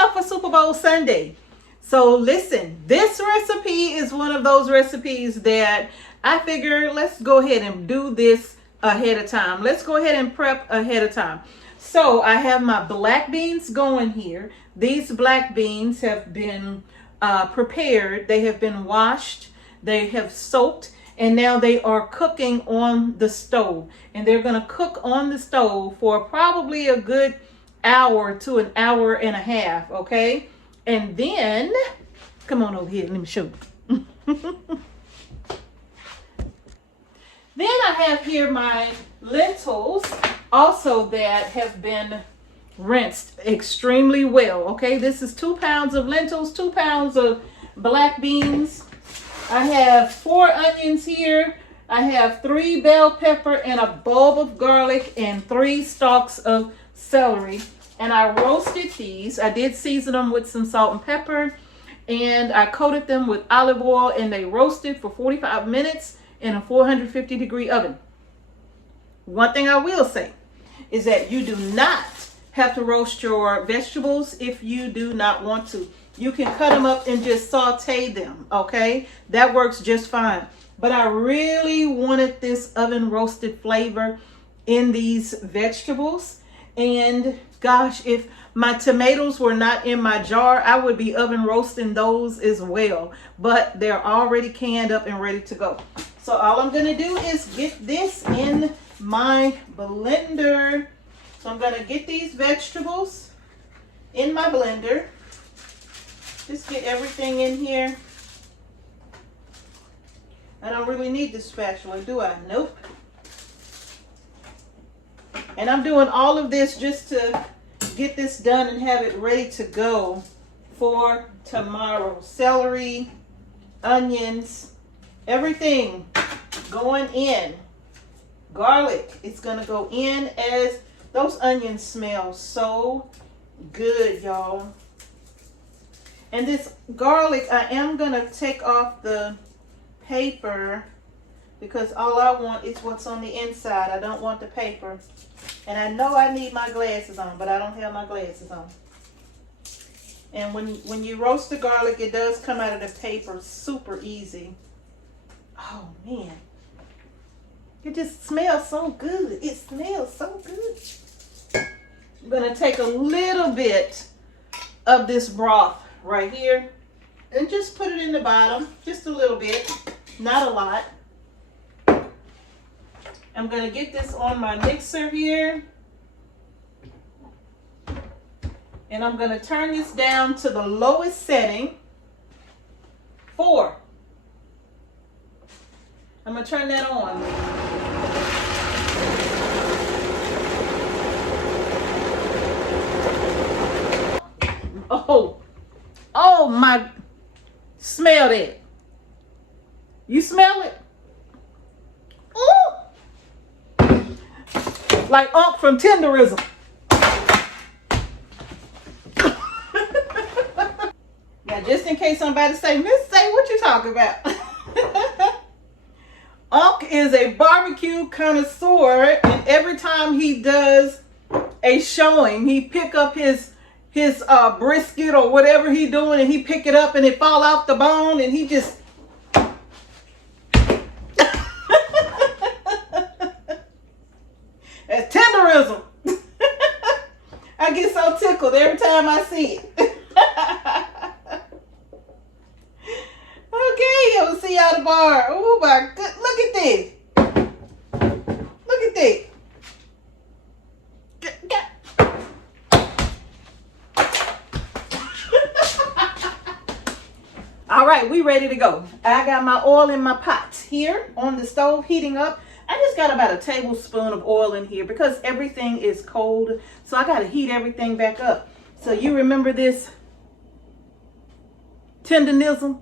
up for Super Bowl Sunday. So listen, this recipe is one of those recipes that I figure let's go ahead and do this ahead of time. Let's go ahead and prep ahead of time. So I have my black beans going here. These black beans have been prepared. They have been washed. They have soaked. And now they are cooking on the stove. And they're going to cook on the stove for probably a good hour to an hour and a half. Okay. And then, come on over here. Let me show you. Then I have here my lentils also that have been rinsed extremely well. Okay, this is 2 pounds of lentils, 2 pounds of black beans. I have 4 onions here. I have 3 bell pepper and a bulb of garlic and 3 stalks of celery. And I roasted these. I did season them with some salt and pepper. And I coated them with olive oil and they roasted for 45 minutes in a 450 degree oven. One thing I will say is that you do not have to roast your vegetables if you do not want to. You can cut them up and just saute them, okay? That works just fine. But I really wanted this oven roasted flavor in these vegetables. And gosh, if my tomatoes were not in my jar, I would be oven roasting those as well. But they're already canned up and ready to go. So all I'm going to do is get this in my blender. So I'm going to get these vegetables in my blender. Just get everything in here. I don't really need the spatula, do I? Nope. And I'm doing all of this just to get this done and have it ready to go for tomorrow. Celery, onions, everything going in. Garlic is going to go in as those onions smell so good, y'all. And this garlic, I am going to take off the paper because all I want is what's on the inside. I don't want the paper. And I know I need my glasses on, but I don't have my glasses on. And when you roast the garlic, it does come out of the paper super easy. Oh, man. It just smells so good. It smells so good. I'm going to take a little bit of this broth right here and just put it in the bottom. Just a little bit. Not a lot. I'm going to get this on my mixer here. And I'm going to turn this down to the lowest setting. 4. I'm going to turn that on. Oh my, smell that. You smell it? Ooh. Like Unc from Tenderism. Now, just in case somebody say, Miss Say, what you talking about? Unc is a barbecue connoisseur, and every time he does a showing, he pick up his brisket or whatever he doing, and he pick it up and it fall off the bone, and he just that's tenderism. I get so tickled every time I see it. Okay, I'm gonna see y'all at the bar. Oh my good, look at this. Look at this. All right, we ready to go. I got my oil in my pot here on the stove heating up. I just got about a tablespoon of oil in here because everything is cold. So I got to heat everything back up. So you remember this tenderism,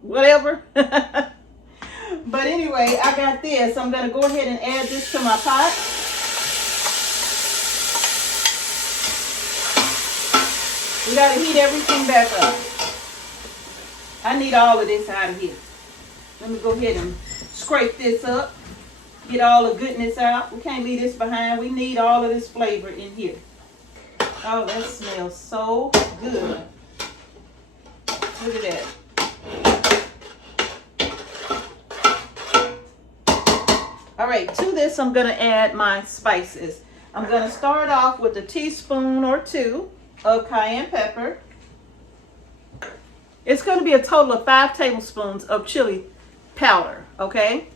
whatever. But anyway, I got this. I'm going to go ahead and add this to my pot. We got to heat everything back up. I need all of this out of here. Let me go ahead and scrape this up. Get all the goodness out. We can't leave this behind. We need all of this flavor in here. Oh, that smells so good. Look at that. All right, to this I'm going to add my spices. I'm going to start off with a teaspoon or two of cayenne pepper. It's going to be a total of 5 tablespoons of chili powder, okay?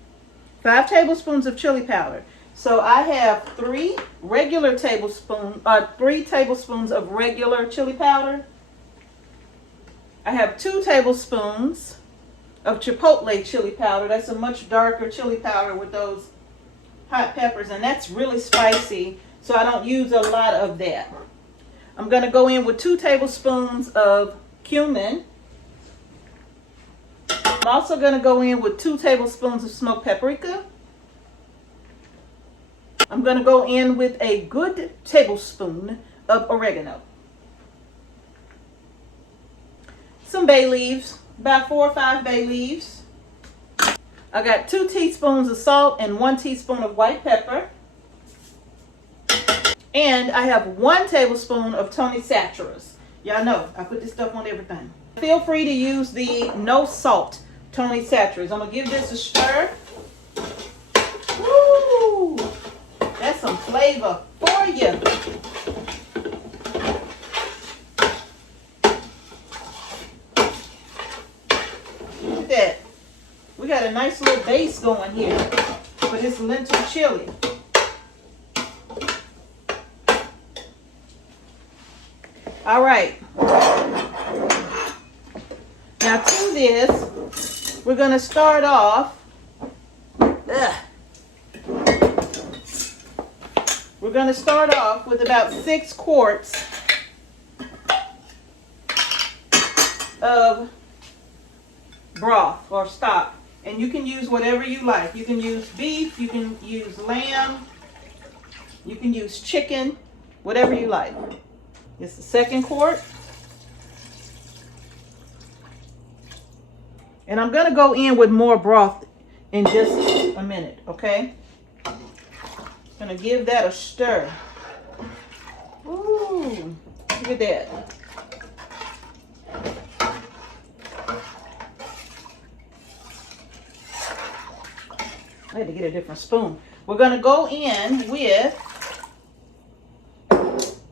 5 tablespoons of chili powder. So I have 3 tablespoons of regular chili powder. I have 2 tablespoons of chipotle chili powder. That's a much darker chili powder with those hot peppers, and that's really spicy, so I don't use a lot of that. I'm going to go in with 2 tablespoons of cumin. I'm also going to go in with 2 tablespoons of smoked paprika. I'm going to go in with a good tablespoon of oregano. Some bay leaves, about 4 or 5 bay leaves. I got 2 teaspoons of salt and 1 teaspoon of white pepper. And I have 1 tablespoon of Tony Saturas. Y'all know, I put this stuff on everything. Feel free to use the no salt Tony Saturas. I'm going to give this a stir. Woo! That's some flavor for you. Look at that. We got a nice little base going here for this lentil chili. All right. Now to this, we're going to start off. We're going to start off with about 6 quarts of broth or stock. And you can use whatever you like. You can use beef, you can use lamb, you can use chicken, whatever you like. It's the 2nd quart. And I'm going to go in with more broth in just a minute, okay? Going to give that a stir. Ooh, look at that. I had to get a different spoon. We're going to go in with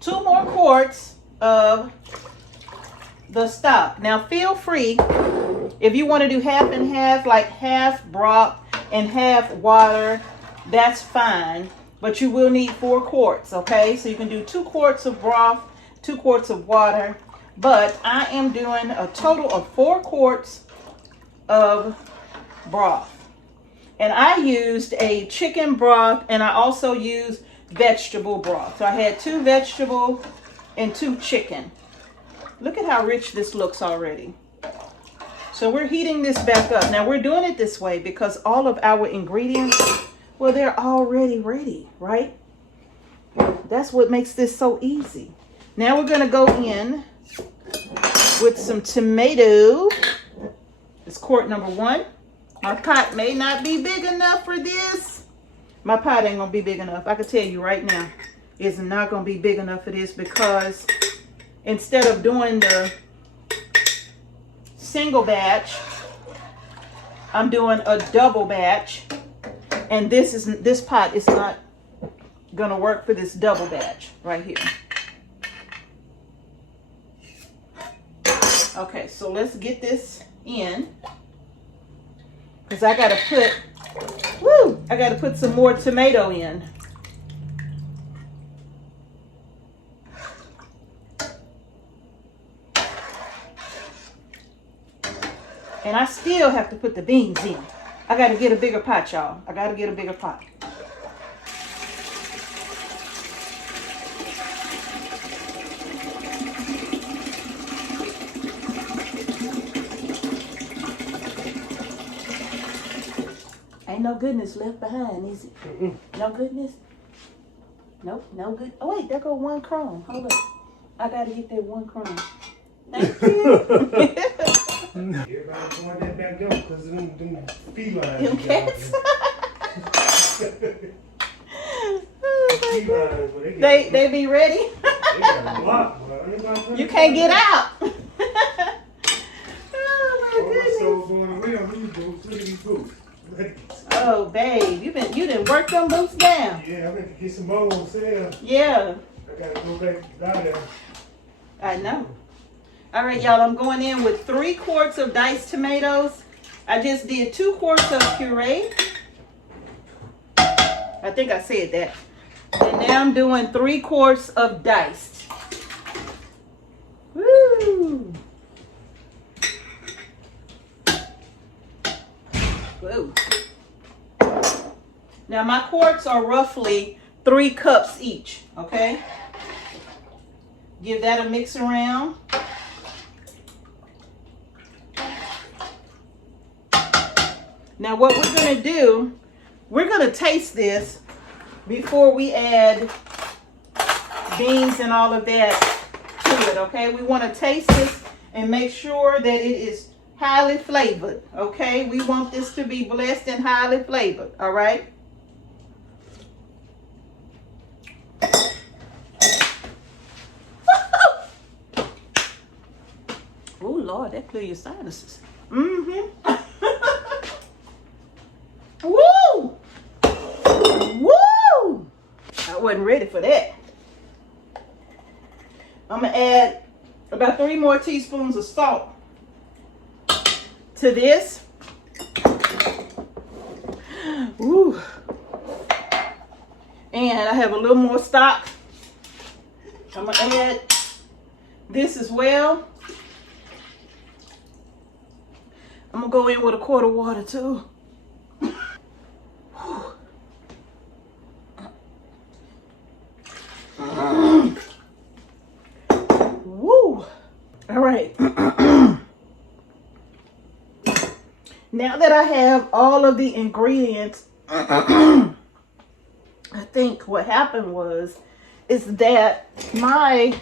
2 more quarts of the stock. Now feel free, if you want to do half and half, like half broth and half water, that's fine. But you will need 4 quarts, okay? So you can do 2 quarts of broth, 2 quarts of water. But I am doing a total of 4 quarts of broth. And I used a chicken broth, and I also used vegetable broth. So I had 2 vegetable and 2 chicken. Look at how rich this looks already. So we're heating this back up. Now we're doing it this way because all of our ingredients, well, they're already ready, right? That's what makes this so easy. Now we're going to go in with some tomato. It's quart number 1. My pot may not be big enough for this. My pot ain't going to be big enough. I can tell you right now, it's not going to be big enough for this because instead of doing the single batch, I'm doing a double batch. And this pot is not going to work for this double batch right here. Okay, so let's get this in. Because I got to put some more tomato in. And I still have to put the beans in. I got to get a bigger pot, y'all. I got to get a bigger pot. Ain't no goodness left behind, is it? No goodness? Nope, no good. Oh, wait, there go 1 crumb. Hold up. I got to get that 1 crumb. Thank you. Everybody throwing that back up because of them felines. Them cats. Felines, They be ready? They got You can't get out. Oh, babe, you didn't work them boots down. Yeah, I went to get some more on sale. Yeah. I gotta go back down there. I know. All right, y'all, I'm going in with 3 quarts of diced tomatoes. I just did 2 quarts of puree. I think I said that. And now I'm doing 3 quarts of diced. Woo! Whoa. Now my quarts are roughly 3 cups each, okay? Give that a mix around. Now what we're gonna do, we're gonna taste this before we add beans and all of that to it, okay? We wanna taste this and make sure that it is highly flavored, okay? We want this to be blessed and highly flavored, all right? Oh, Lord, that clear your sinuses. Mm-hmm. Woo! Woo! I wasn't ready for that. I'm going to add about 3 more teaspoons of salt to this. Ooh. And I have a little more stock. I'm going to add this as well. I'm going to go in with a quart of water too. Woo! All right. Now that I have all of the ingredients, I think what happened is that my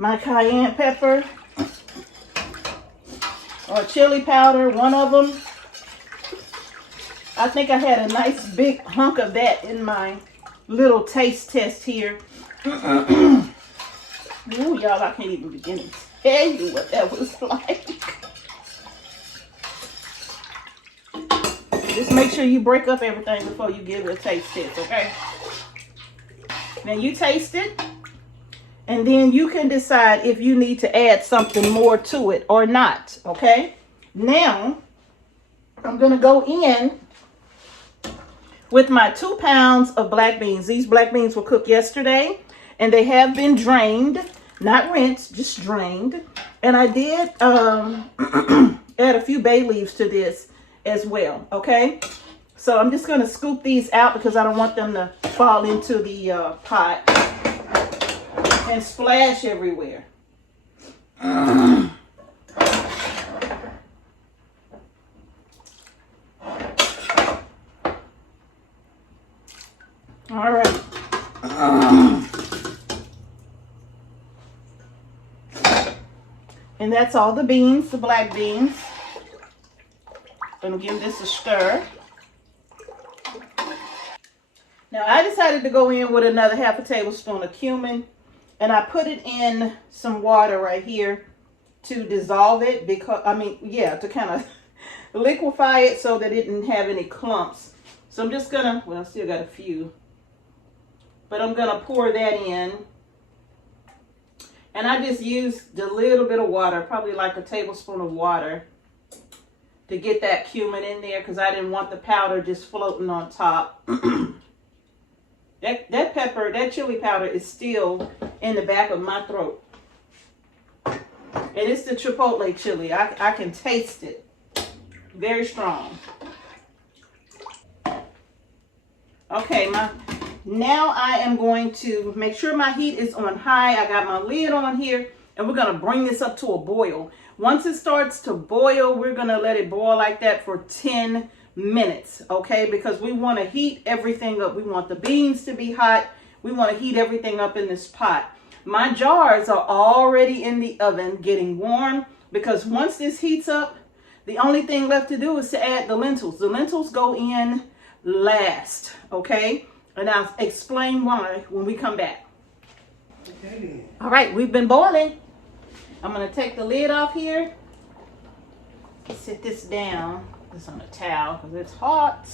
cayenne pepper or chili powder, one of them, I think I had a nice big hunk of that in my little taste test here. Ooh, y'all, I can't even begin to tell you what that was like. Just make sure you break up everything before you give it a taste test, okay? Now you taste it, and then you can decide if you need to add something more to it or not, okay? Now, I'm gonna go in with my 2 pounds of black beans. These black beans were cooked yesterday, and they have been drained, not rinsed, just drained. And I did add a few bay leaves to this as well, okay? So I'm just gonna scoop these out because I don't want them to fall into the pot and splash everywhere. All right. And that's all the beans, the black beans. Gonna give this a stir. Now I decided to go in with another half a tablespoon of cumin, and I put it in some water right here to dissolve it because, to kind of liquefy it so that it didn't have any clumps. So I'm just gonna, well, I still got a few, but I'm gonna pour that in. And I just used a little bit of water, probably like a tablespoon of water, to get that cumin in there because I didn't want the powder just floating on top. That pepper, that chili powder is still in the back of my throat. And it's the chipotle chili. I can taste it. Very strong. Okay, now I am going to make sure my heat is on high. I got my lid on here, and we're going to bring this up to a boil. Once it starts to boil, we're going to let it boil like that for 10 minutes, okay? Because we want to heat everything up. We want the beans to be hot. We want to heat everything up in this pot. My jars are already in the oven getting warm because once this heats up, the only thing left to do is to add the lentils. The lentils go in last, okay? And I'll explain why when we come back. Okay then. All right, we've been boiling. I'm gonna take the lid off here. Sit this down. This on a towel because it's hot.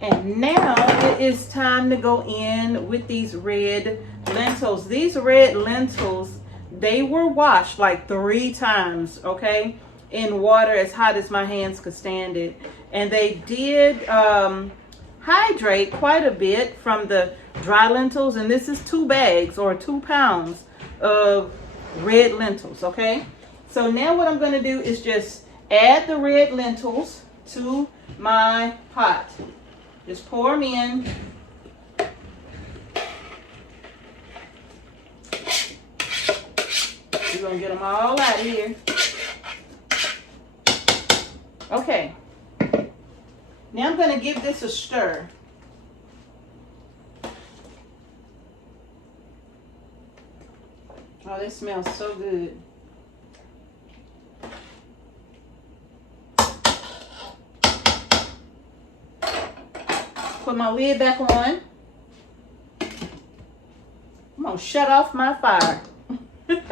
And now it is time to go in with these red lentils. These red lentils, they were washed like 3 times, okay, in water as hot as my hands could stand it. And they did hydrate quite a bit from the dry lentils. And this is 2 bags or 2 pounds of red lentils, okay? So now what I'm going to do is just add the red lentils to my pot. Just pour them in. We're going to get them all out of here. Okay. Now I'm going to give this a stir. Oh, this smells so good. Put my lid back on. I'm gonna shut off my fire. I'm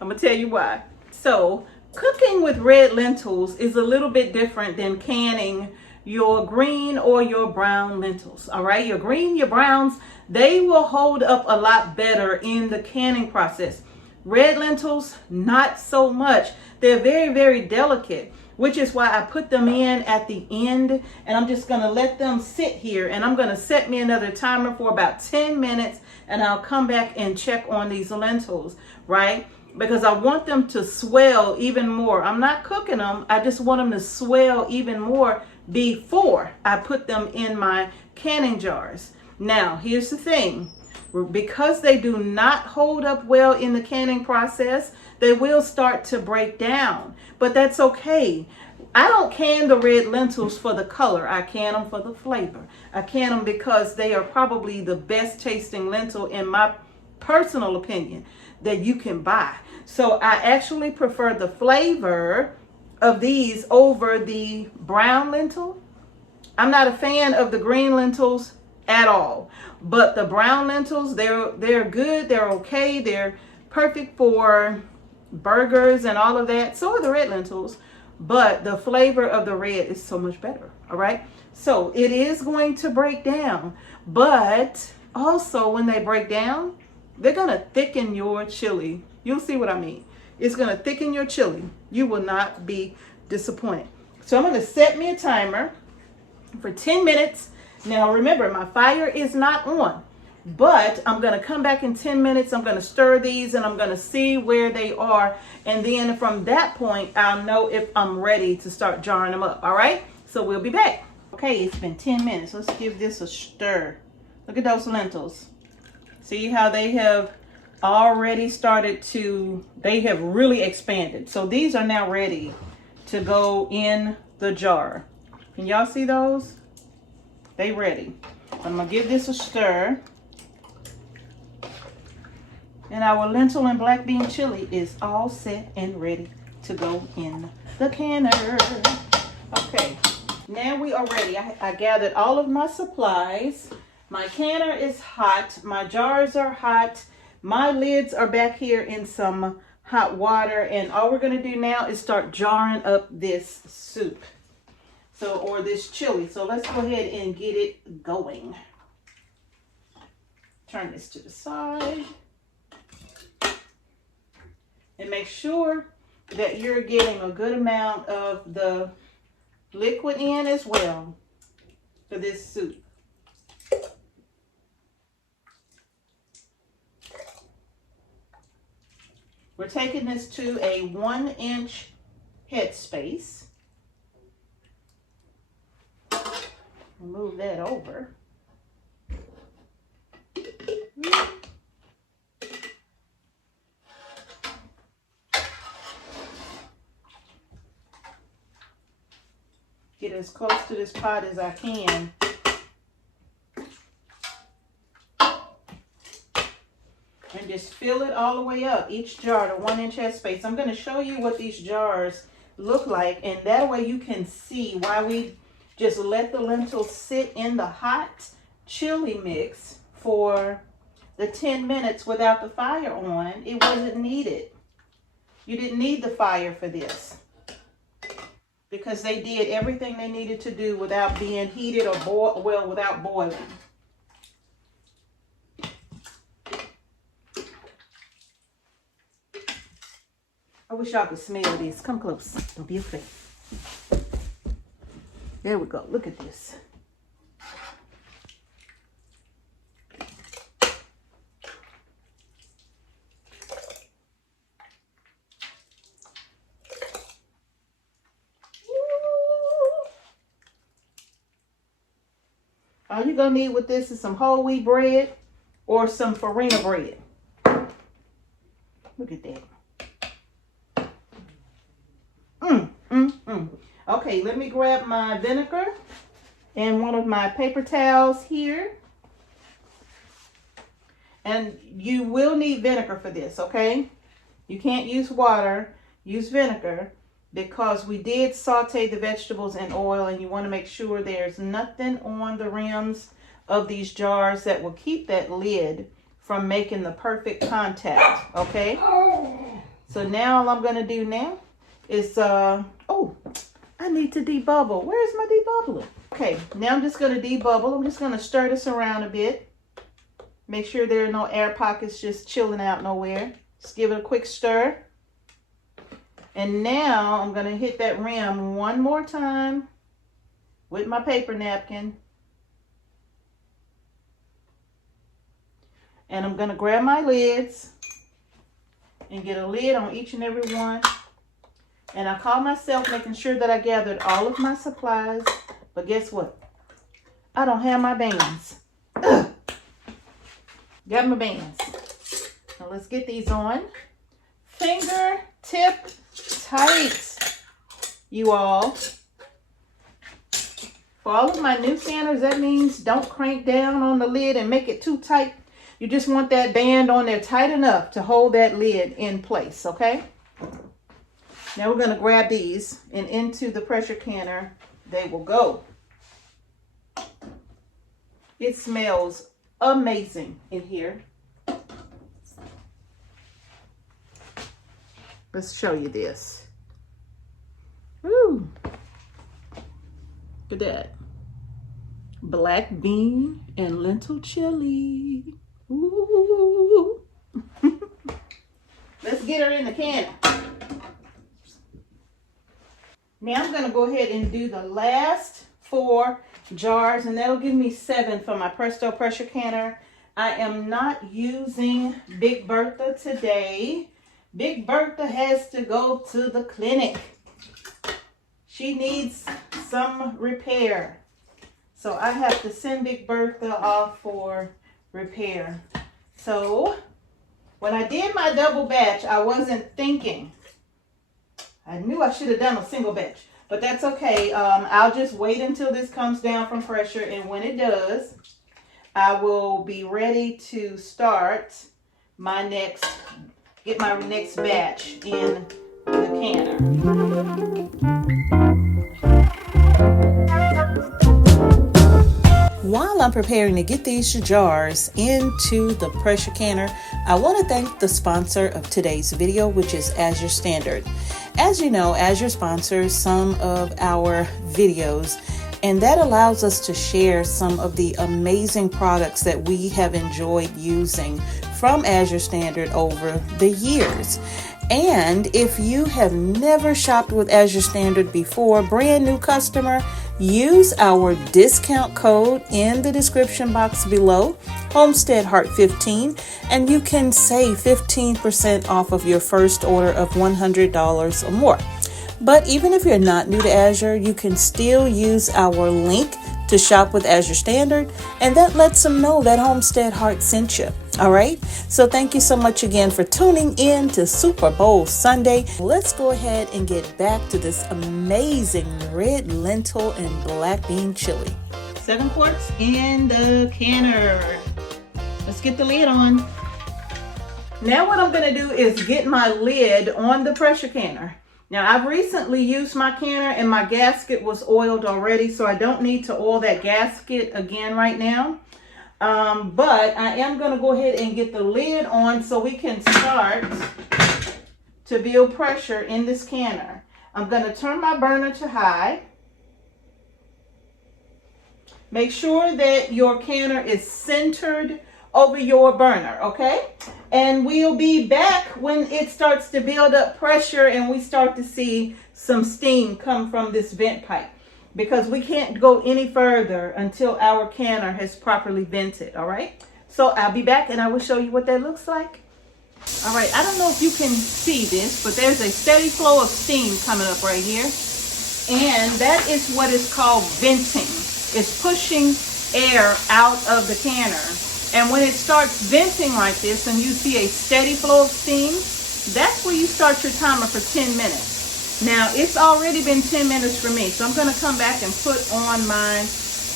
gonna tell you why. So, cooking with red lentils is a little bit different than canning your green or your brown lentils. All right, your green, your browns, they will hold up a lot better in the canning process. Red lentils, not so much. They're very, very delicate, which is why I put them in at the end, and I'm just gonna let them sit here, and I'm gonna set me another timer for about 10 minutes, and I'll come back and check on these lentils, right? Because I want them to swell even more. I'm not cooking them, I just want them to swell even more before I put them in my canning jars. Now, here's the thing. Because they do not hold up well in the canning process, they will start to break down. But that's okay. I don't can the red lentils for the color. I can them for the flavor. I can them because they are probably the best tasting lentil, in my personal opinion, that you can buy. So I actually prefer the flavor of these over the brown lentil. I'm not a fan of the green lentils at all, but the brown lentils, they're good, they're okay, they're perfect for burgers and all of that. So are the red lentils, but the flavor of the red is so much better. All right, so it is going to break down, but also when they break down, they're gonna thicken your chili. You'll see what I mean. It's gonna thicken your chili. You will not be disappointed. So I'm gonna set me a timer for 10 minutes. Now remember, my fire is not on, but I'm going to come back in 10 minutes. I'm going to stir these and I'm going to see where they are. And then from that point, I'll know if I'm ready to start jarring them up. All right, so we'll be back. Okay, it's been 10 minutes. Let's give this a stir. Look at those lentils. See how they have already started to, they have really expanded. So these are now ready to go in the jar. Can y'all see those? They ready. I'm gonna give this a stir. And our lentil and black bean chili is all set and ready to go in the canner. Okay, now we are ready. I gathered all of my supplies. My canner is hot. My jars are hot. My lids are back here in some hot water. And all we're gonna do now is start jarring up this soup. So, or this chili. So let's go ahead and get it going. Turn this to the side. And make sure that you're getting a good amount of the liquid in as well for this soup. We're taking this to a 1-inch headspace. Move that over. Get as close to this pot as I can. And just fill it all the way up, each jar to 1-inch headspace. I'm going to show you what these jars look like, and that way you can see why we just let the lentils sit in the hot chili mix for the 10 minutes without the fire on. It wasn't needed. You didn't need the fire for this because they did everything they needed to do without being heated or without boiling. I wish y'all could smell these. Come close. Don't be afraid. There we go. Look at this. All you're going to need with this is some whole wheat bread or some farina bread. Look at that. Okay, let me grab my vinegar and one of my paper towels here. And you will need vinegar for this, okay? You can't use water, use vinegar, because we did saute the vegetables in oil, and you want to make sure there's nothing on the rims of these jars that will keep that lid from making the perfect contact, okay? So now all I'm going to do now is, oh, I need to debubble. Where's my debubbler? Okay, now I'm just going to debubble. I'm just going to stir this around a bit. Make sure there are no air pockets just chilling out nowhere. Just give it a quick stir. And now I'm going to hit that rim one more time with my paper napkin. And I'm going to grab my lids and get a lid on each and every one. And I call myself making sure that I gathered all of my supplies. But guess what? I don't have my bands. Ugh. Got my bands. Now let's get these on. Finger tip tight, you all. For all of my new fanners, that means don't crank down on the lid and make it too tight. You just want that band on there tight enough to hold that lid in place, okay? Now we're going to grab these, and into the pressure canner they will go. It smells amazing in here. Let's show you this. Woo! Look at that. Black bean and lentil chili. Ooh! Let's get her in the can. Now I'm going to go ahead and do the last 4 jars, and that'll give me 7 for my Presto pressure canner. I am not using Big Bertha today. Big Bertha has to go to the clinic. She needs some repair. So I have to send Big Bertha off for repair. So when I did my double batch, I wasn't thinking. I knew I should have done a single batch, but that's okay. I'll just wait until this comes down from pressure, and when it does, I will be ready to start my next batch in the canner. While I'm preparing to get these jars into the pressure canner, I want to thank the sponsor of today's video, which is Azure Standard. As you know, Azure sponsors some of our videos, and that allows us to share some of the amazing products that we have enjoyed using from Azure Standard over the years. And if you have never shopped with Azure Standard before, brand new customer, use our discount code in the description box below, Homestead Heart 15, and you can save 15% off of your first order of $100 or more. But even if you're not new to Azure, you can still use our link to shop with Azure Standard, and that lets them know that Homestead Heart sent you. All right, so thank you so much again for tuning in to Super Bowl Sunday. Let's go ahead and get back to this amazing red lentil and black bean chili. 7 quarts in the canner. Let's get the lid on. Now what I'm going to do is get my lid on the pressure canner. Now, I've recently used my canner and my gasket was oiled already, so I don't need to oil that gasket again right now. But I am going to go ahead and get the lid on so we can start to build pressure in this canner. I'm going to turn my burner to high. Make sure that your canner is centered over your burner, okay? And we'll be back when it starts to build up pressure and we start to see some steam come from this vent pipe, because we can't go any further until our canner has properly vented, all right? So I'll be back and I will show you what that looks like. All right, I don't know if you can see this, but there's a steady flow of steam coming up right here. And that is what is called venting. It's pushing air out of the canner. And when it starts venting like this and you see a steady flow of steam, that's where you start your timer for 10 minutes. Now, it's already been 10 minutes for me, so I'm going to come back and put on my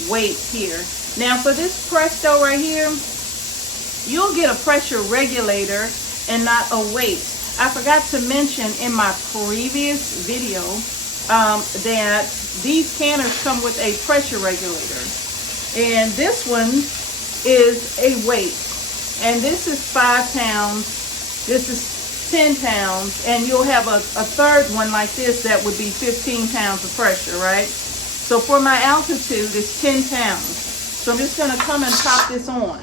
weight here. Now, for this Presto right here, you'll get a pressure regulator and not a weight. I forgot to mention in my previous video that these canners come with a pressure regulator. And this one is a weight. And this is 5 pounds. This is 10 pounds. And you'll have a third one like this that would be 15 pounds of pressure, right? So for my altitude, it's 10 pounds. So I'm just going to come and pop this on.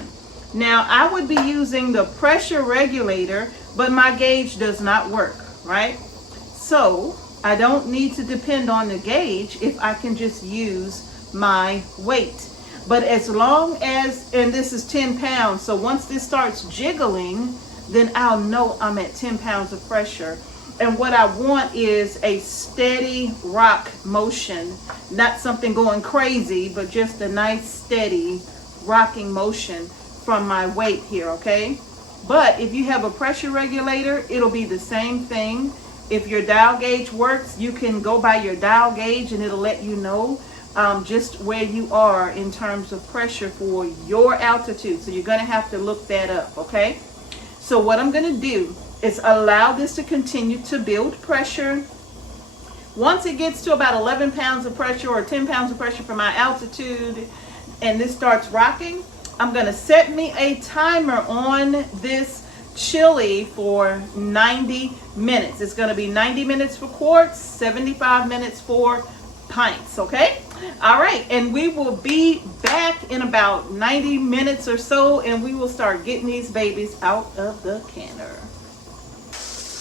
Now, I would be using the pressure regulator, but my gauge does not work, right? So I don't need to depend on the gauge if I can just use my weight. But as long as, and this is 10 pounds, so once this starts jiggling, then I'll know I'm at 10 pounds of pressure. And what I want is a steady rock motion, not something going crazy, but just a nice steady rocking motion from my weight here, okay? But if you have a pressure regulator, it'll be the same thing. If your dial gauge works, you can go by your dial gauge and it'll let you know just where you are in terms of pressure for your altitude. So you're gonna have to look that up, okay? So what I'm gonna do is allow this to continue to build pressure. Once it gets to about 11 pounds of pressure or 10 pounds of pressure for my altitude and this starts rocking, I'm gonna set me a timer on this chili for 90 minutes. It's gonna be 90 minutes for quarts, 75 minutes for pints, okay? All right, and we will be back in about 90 minutes or so, and we will start getting these babies out of the canner.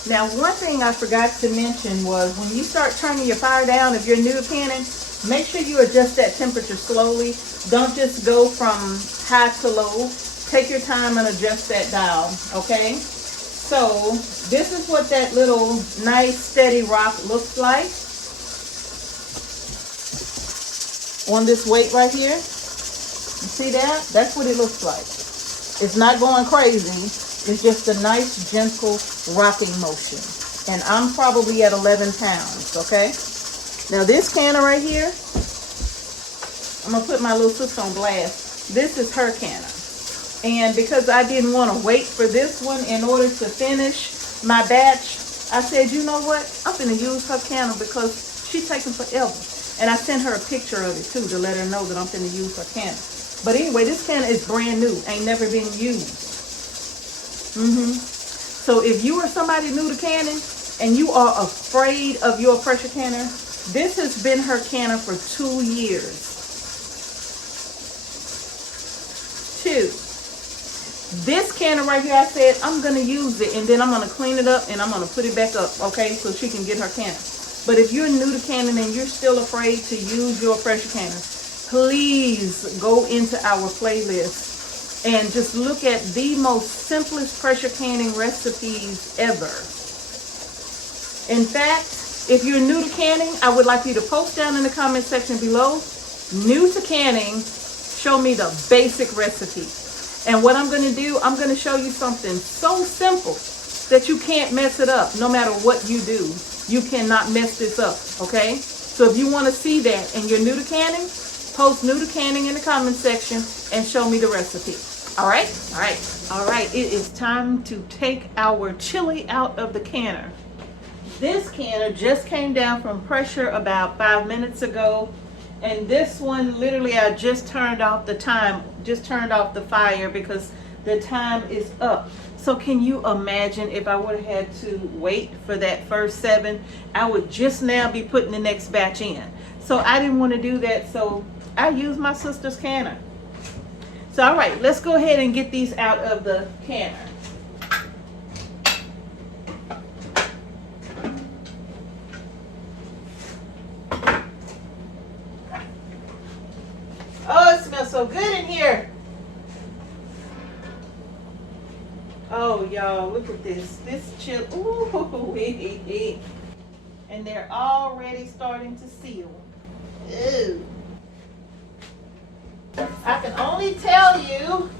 Now, one thing I forgot to mention was when you start turning your fire down, if you're new to canning, make sure you adjust that temperature slowly. Don't just go from high to low. Take your time and adjust that dial, okay? So this is what that little nice steady rock looks like on this weight right here. You see that? That's what it looks like. It's not going crazy. It's just a nice gentle rocking motion. And I'm probably at 11 pounds, okay? Now this canner right here, I'm gonna put my little sister on blast. This is her canner. And because I didn't want to wait for this one in order to finish my batch, I said, you know what? I'm gonna use her canner because she's taking forever. And I sent her a picture of it too to let her know that I'm gonna use her canner. But anyway, this canner is brand new, ain't never been used. So if you are somebody new to canning and you are afraid of your pressure canner, this has been her canner for 2 years. 2. This canner right here, I said, I'm going to use it and then I'm going to clean it up and I'm going to put it back up, okay, so she can get her canner. But if you're new to canning and you're still afraid to use your pressure canner, please go into our playlist and just look at the most simplest pressure canning recipes ever. In fact, if you're new to canning, I would like you to post down in the comment section below, new to canning, show me the basic recipe. And what I'm going to do, I'm going to show you something so simple that you can't mess it up. No matter what you do, you cannot mess this up, okay? So if you want to see that and you're new to canning, post new to canning in the comment section and show me the recipe. All right? All right. All right. It is time to take our chili out of the canner. This canner just came down from pressure about 5 minutes ago. And this one, literally, I just turned off the fire because the time is up. So can you imagine if I would have had to wait for that first 7, I would just now be putting the next batch in. So I didn't want to do that, so I used my sister's canner. So all right, let's go ahead and get these out of the canner. Oh, it smells so good in here. Oh, y'all, look at this. This chili, ooh, and they're already starting to seal. Ooh. I can only tell you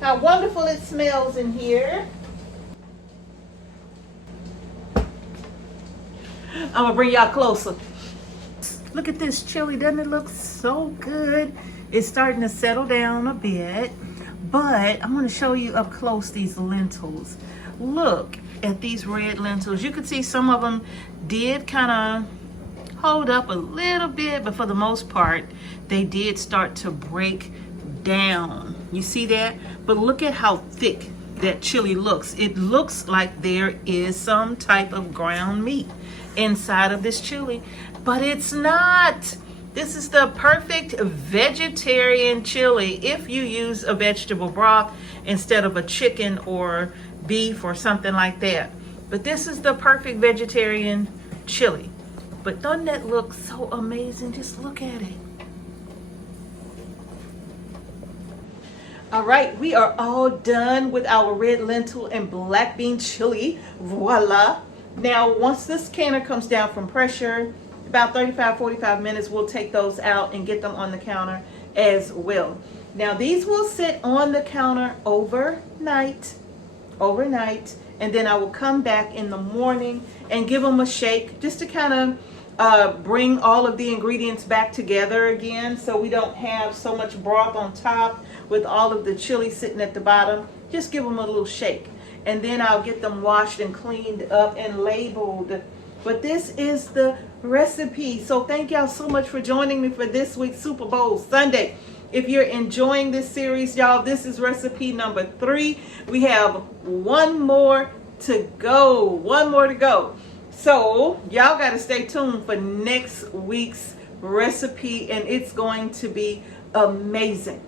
how wonderful it smells in here. I'm gonna bring y'all closer. Look at this chili, doesn't it look so good? It's starting to settle down a bit, but I'm gonna show you up close these lentils. Look at these red lentils. You can see some of them did kind of hold up a little bit, but for the most part, they did start to break down. You see that? But look at how thick that chili looks. It looks like there is some type of ground meat inside of this chili, but it's not. This is the perfect vegetarian chili if you use a vegetable broth instead of a chicken or beef or something like that. But this is the perfect vegetarian chili. But doesn't that look so amazing? Just look at it. All right, we are all done with our red lentil and black bean chili. Voila. Now, once this canner comes down from pressure, about 35-45 minutes, we'll take those out and get them on the counter as well. Now, these will sit on the counter overnight, and then I will come back in the morning and give them a shake just to kind of bring all of the ingredients back together again, so we don't have so much broth on top with all of the chili sitting at the bottom. Just give them a little shake, and then I'll get them washed and cleaned up and labeled. But this is the recipe. So thank y'all so much for joining me for this week's Super Bowl Sunday. If you're enjoying this series, y'all, this is recipe number 3. We have one more to go. So y'all got to stay tuned for next week's recipe, and it's going to be amazing.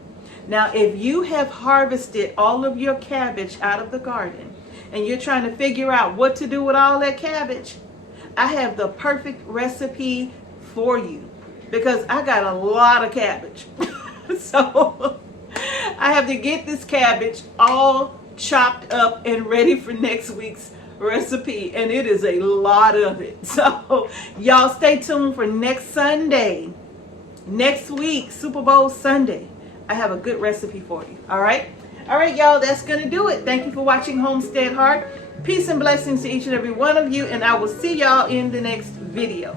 Now, if you have harvested all of your cabbage out of the garden and you're trying to figure out what to do with all that cabbage, I have the perfect recipe for you, because I got a lot of cabbage. So I have to get this cabbage all chopped up and ready for next week's recipe, and it is a lot of it. So y'all stay tuned for next Sunday, next week, Super Bowl Sunday. I have a good recipe for you. All right, y'all, that's gonna do it. Thank you for watching Homestead Heart. Peace and blessings to each and every one of you, and I will see y'all in the next video.